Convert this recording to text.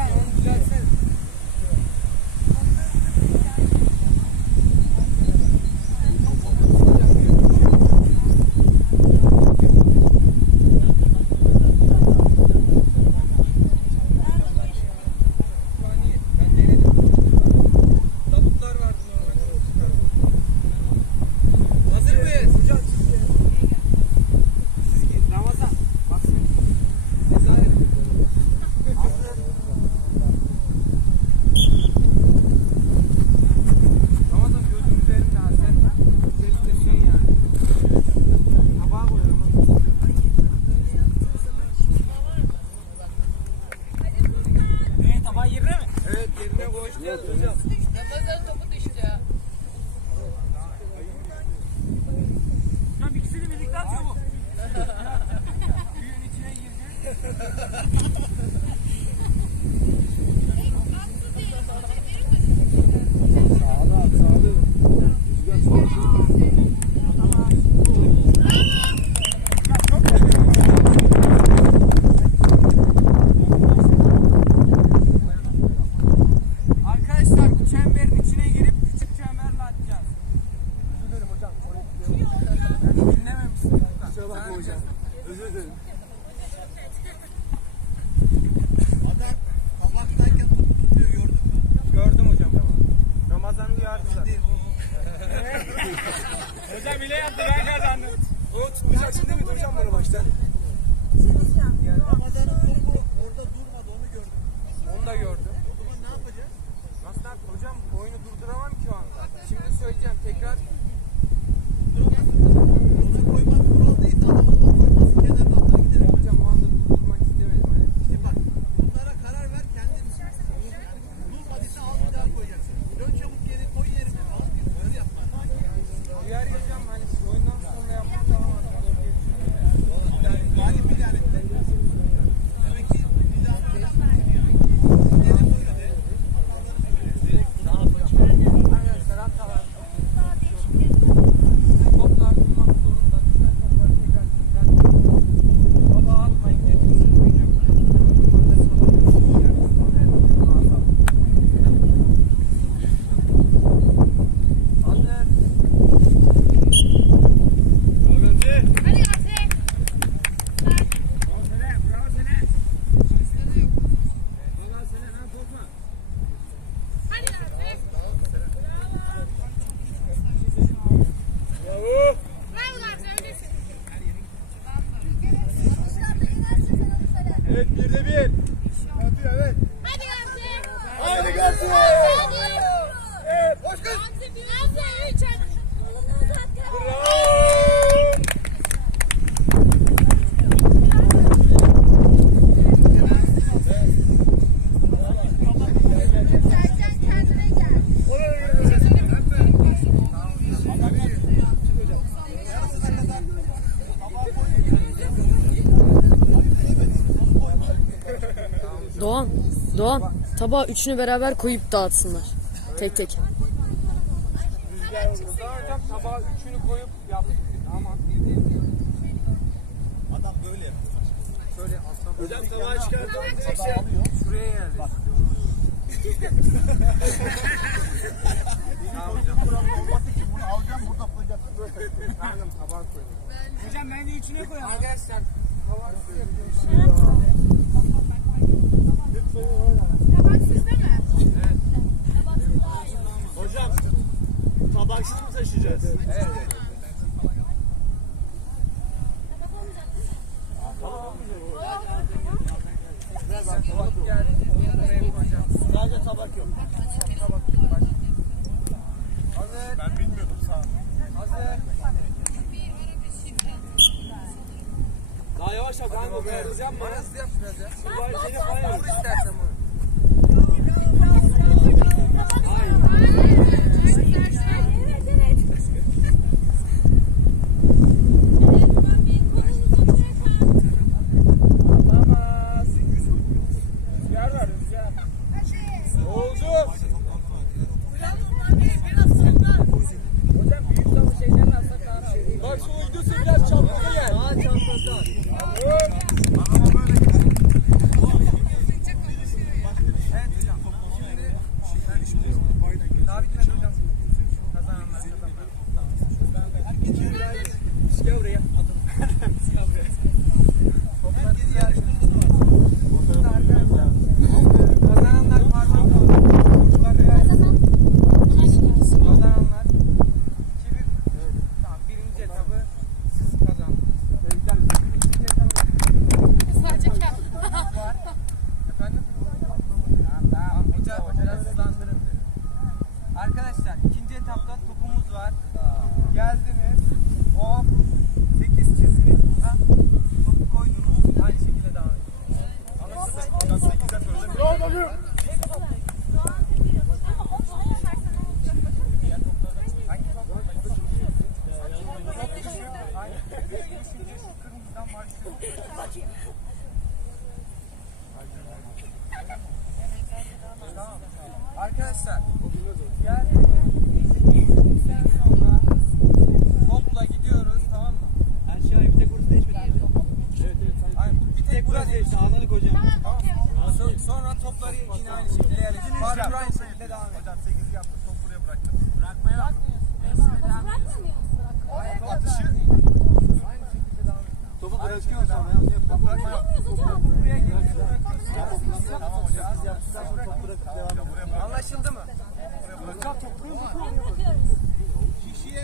Hakan onu düzeltsene. Ramazan topu düştü ya. Hocam ikisini birlikte atıyor bu. Büyüğün içine girdi. Hocam bile yaptı, ben kazandım. O tutmayacaksın değil mi hocam bana baştan? Ramazan'ın topu orada durmadı, onu gördüm. Onu da gördüm. O zaman ne yapacağız? Nasıl yap? Hocam oyunu durduramam ki o anda. Şimdi söyleyeceğim tekrar. Onu koymak kural değil, adamın koyması kenarına atlar gidelim. Hocam o anda durdurmak istemedim. Hani. İşte bak, bunlara karar ver kendin. Durmadıysa al bir daha koyacaksın. Dön çabuk geri koy yerine. Al bir böyle yapma. Diğer hocam hani oyundan sonra yapmak daha var. Galip bir tane. Demek ki bir daha koyacaksın. Gidelim böyle de. Daha yapacağım. Arkadaşlar hatalar. Toplar durmak zorunda. Düşen topları tekrar tekrar. Baba atmayın. Evet, 1'de 1. Evet. Hadi Gamze. Hadi Gamze. Evet, hoş geldin. Gamze 3 hadi. Sercan kendine gel. Doğan, tabağa üçünü beraber koyup dağıtsınlar. Tek tek. Rüzgar olursa hocam tabağa üçünü koyup yaptık. Ama Adam böyle yapıyor. şöyle aslan. Hocam tabağı çıkartalım. Şuraya geldi. Bunu alacağım, burada koyacaksın. Tamam tabağa koyalım. Hocam ben de üçüne koyalım. Arkadaşlar tabağı Tabak sizde mi? Evet. Hocam, tabaksız mı taşıyacağız? Evet. Tabak geldi. Oraya koyacağım. Sadece tabak yok. Tabak baş. Hazır. Ben bilmiyordum sağ ol. Hazır. Daha yavaş yap. Hadi bakalım. Hocam bana hızlı yap biraz ya. Seni falan Vur istersen bunu. Evet evet. hocam. Sonra topları yine aynı şekilde yerleştirin. Parkur aynı şekilde devam edin. Hocam 8 yaptım, top buraya bıraktım. Bırakma yok. Atışı Topu bırakıyorsun sonra. Top bırakma yok. Buraya geliyorsun, bırakıyorsun. tamam hocam. Top bırakıp devam et. Anlaşıldı mı? Hocam top buraya bırak. Kişiye